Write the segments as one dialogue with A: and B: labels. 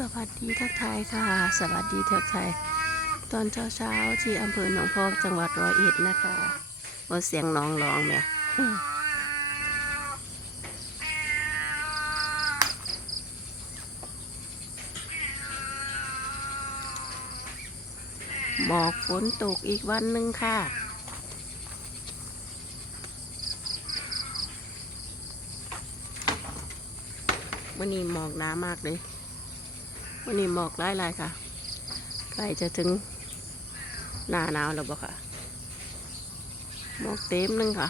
A: สวัสดีทักทายค่ะ สวัสดีทักทายตอนเช้าเช้าที่อำเภอหนองพอกจังหวัดร้อยเอ็ดนะคะว่าเสียงน้องร้องแม่หมอกฝนตกอีกวันหนึ่งค่ะวันนี้หมอกหนามากเลย วันนี้หมอกหลายๆค่ะ ใกล้จะถึงหน้าหนาวแล้วบ่ค่ะ หมอกเต็มหนึงค่ะ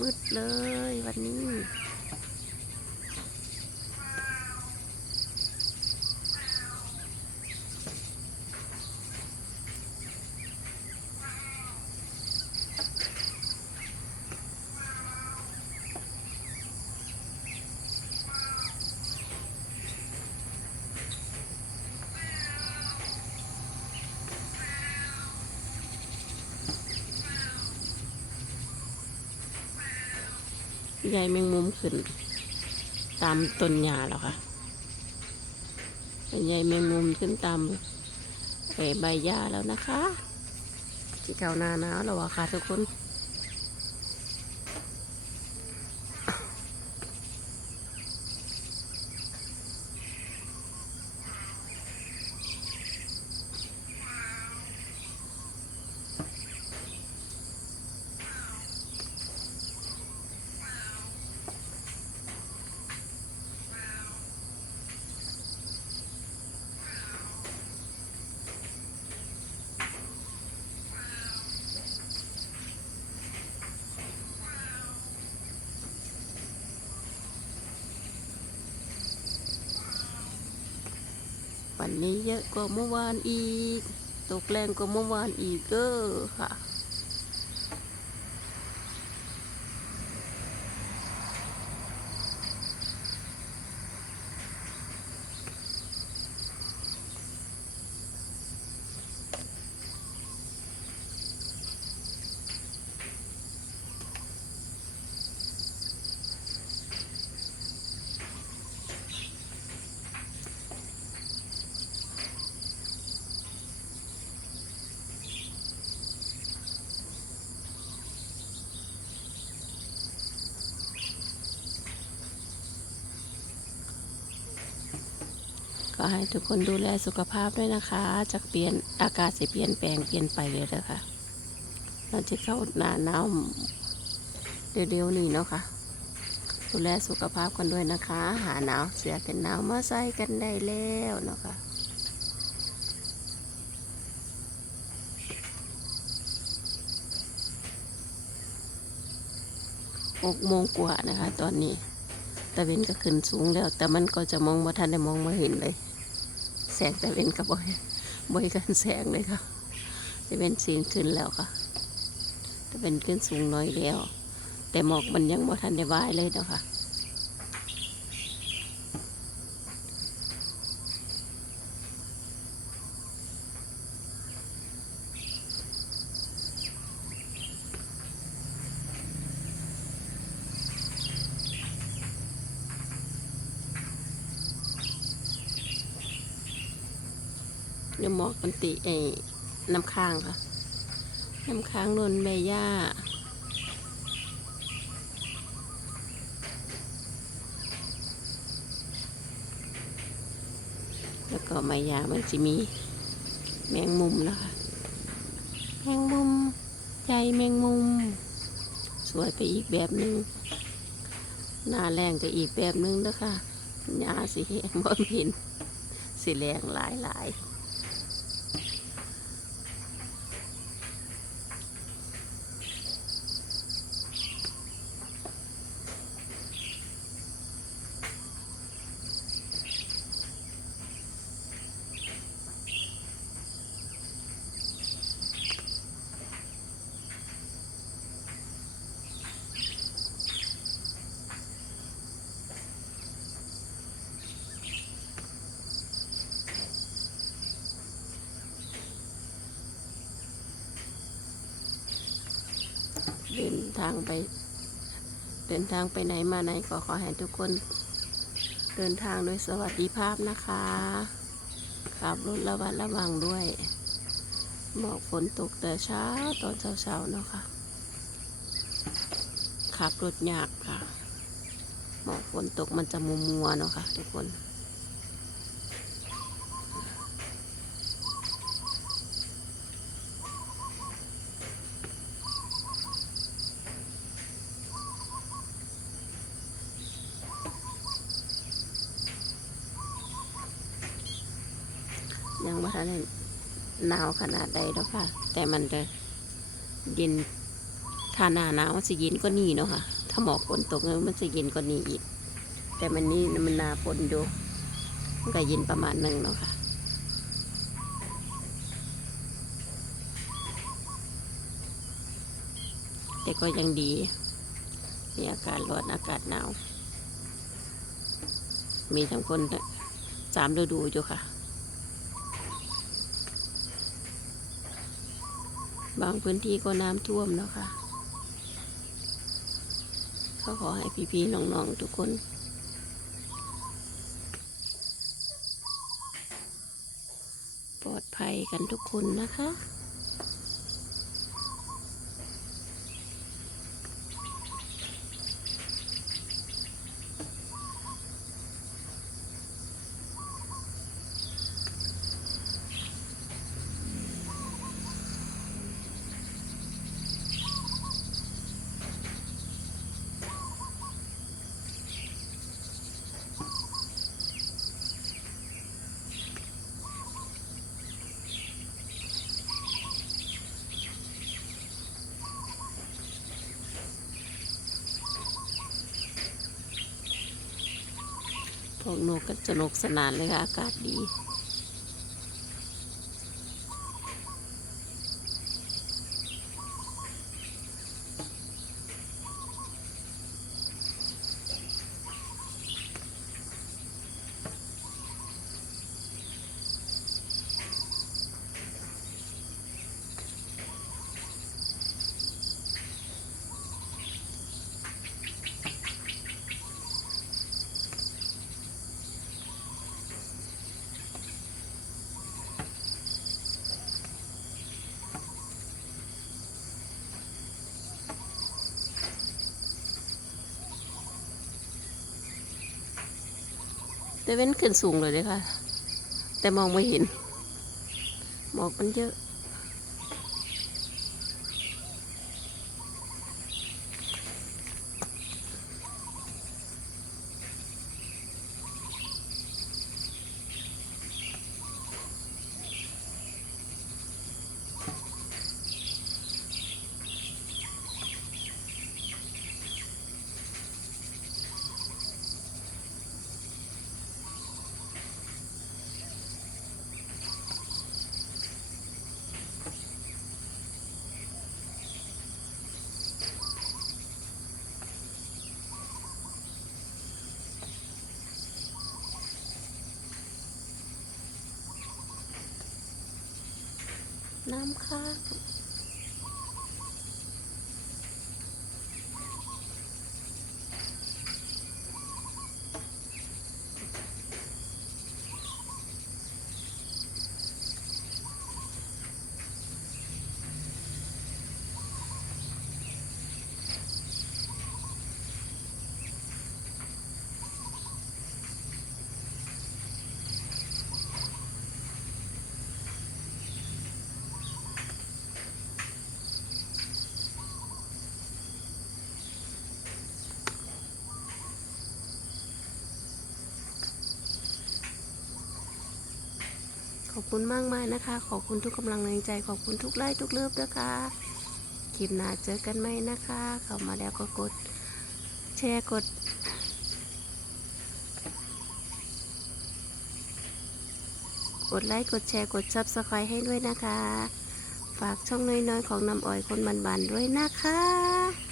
A: มืดเลยวันนี้ ใยแมงมุมขึ้น ตามต้นหญ้าแล้วค่ะเป็นใยแมงมุมขึ้นตามใบหญ้าแล้วนะคะที่เก่าหน้าหนาวแล้วอะค่ะทุกคน วันนี้เยอะกว่าเมื่อวานอีก ตกแรงกว่าเมื่อวานอีกเก็ค่ะ ก็ให้ทุกคนดูแลสุขภาพด้วยนะคะจากเปลี่ยนอากาศจะเปลี่ยนแปลงเปลี่ยนไปเลยเลยค่ะเราจะเข้าหน้าหนาวเร็วๆนี้เนาะค่ะ ดูแลสุขภาพกันด้วยนะคะ หาหนาวเสือกันหนาวมาใส่กันได้แล้วเนาะค่ะหกโมงกว่านะคะ ตอนนี้ตะเวนก็ขึ้นสูงแล้ว แต่มันก็จะมองมาทันได้มองมาเห็นเลย แสงแต่เวนก็บ่อยบอยกันแสงเลยค่ะจะเป็นสีนขึ้นแล้วค่ะจะเป็นขึ้นสูงน้อยแล้ว แต่หมอกมันยังบ่ทันได้วายเลยเนาะค่ะ ยวหมอกันติไอ้น้ำค้างค่ะ น้ำค้างนนแม่ย่าแล้วก็แม่ย่ามันจะมีแมงมุมนะคะแมงมุมใจแมงมุม สวยไปอีกแบบหนึ่งหน้าแรงก็อีกแบบหนึ่งนะคะหญ้าสีแหงบ่เห็นสีแรงหลายหลายๆ อ ทางไป เดินทางไปไหนมาไหนก็ขอให้ทุกคน เดินทางโดยสวัสดิภาพนะคะขับรถระวัดระวังด้วยหมอกฝนตกแต่เช้าตอนเช้าๆเนาะค่ะขับรถยากค่ะหมอกฝนตกมันจะมัวมัวๆเนาะค่ะทุกคน ยังไม่ทันหนาวขนาดใดแล้วค่ะ แต่มันจะเย็นถ้าหนาหนาวมันจะเย็นก็นี่เนาะค่ะ ถ้าหมอกฝนตกเนี่ยมันจะเย็นกว่านี้อีก แต่มันนี่มันหนาฝนอยู่มันก็เย็นประมาณหนึ่งเนาะค่ะแต่ก็ยังดี มีอากาศร้อนอากาศหนาว มีทั้งคนสามฤดูอยู่ค่ะ บางพื้นที่ก็น้ำท่วมแล้วค่ะก็ขอให้พี่ๆน้องๆทุกคน ปลอดภัยกันทุกคนนะคะ พวกนกก็สนุกสนานเลยค่ะ อากาศดี แต่เว้นขึ้นสูงเลยเลยค่ะ แต่มองไม่เห็น หมอกมันเยอะ น้ำค้าง คุณมากมายนะคะ ขอบคุณทุกกำลังแรงใจ ขอบคุณทุกไลค์ทุกเลิฟนะคะคลิปหน้าเจอกันไหมนะคะ เข้ามาแล้วก็กด แชร์กดกดไลค์กดแชร์กดซับสไครต์ให้ด้วยนะคะ ฝากช่องน้อยๆ ของน้ำอ้อยคนบันๆด้วยนะคะ